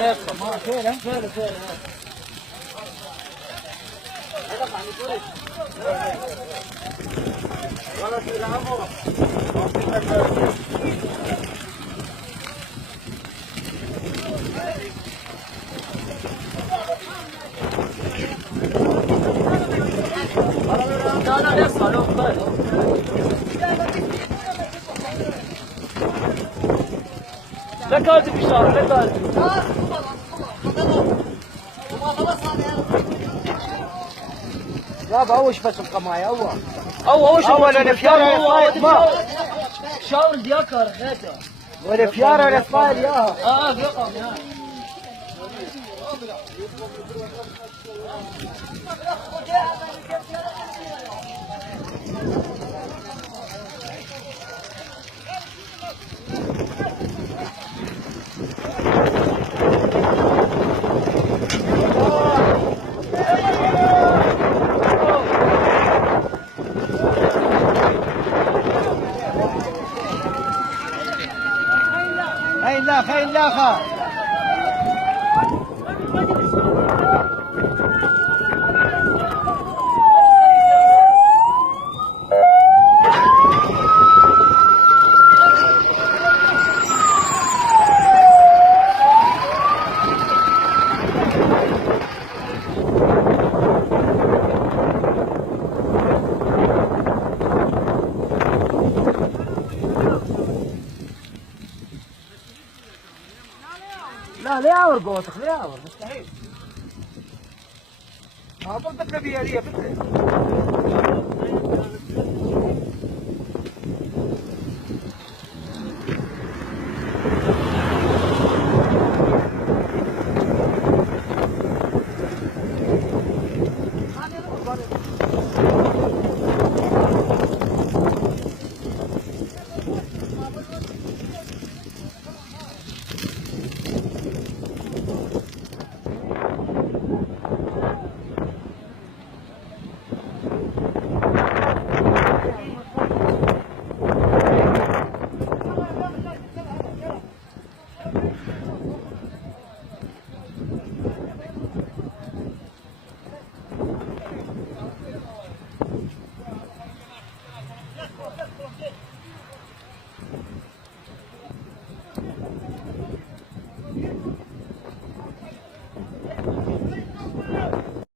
يا اسطى ما فعلا لا كاتب في الشارع لا كاتب يابا اوش بس القماية اوش ولا الفيارة ما شاور دياكر خيته ولا الفيارة ولا اسماعيل ياها في رقم يا خين لاخا لا يعور قوتك لا يعور مستحيل ما ضربت نبيه لي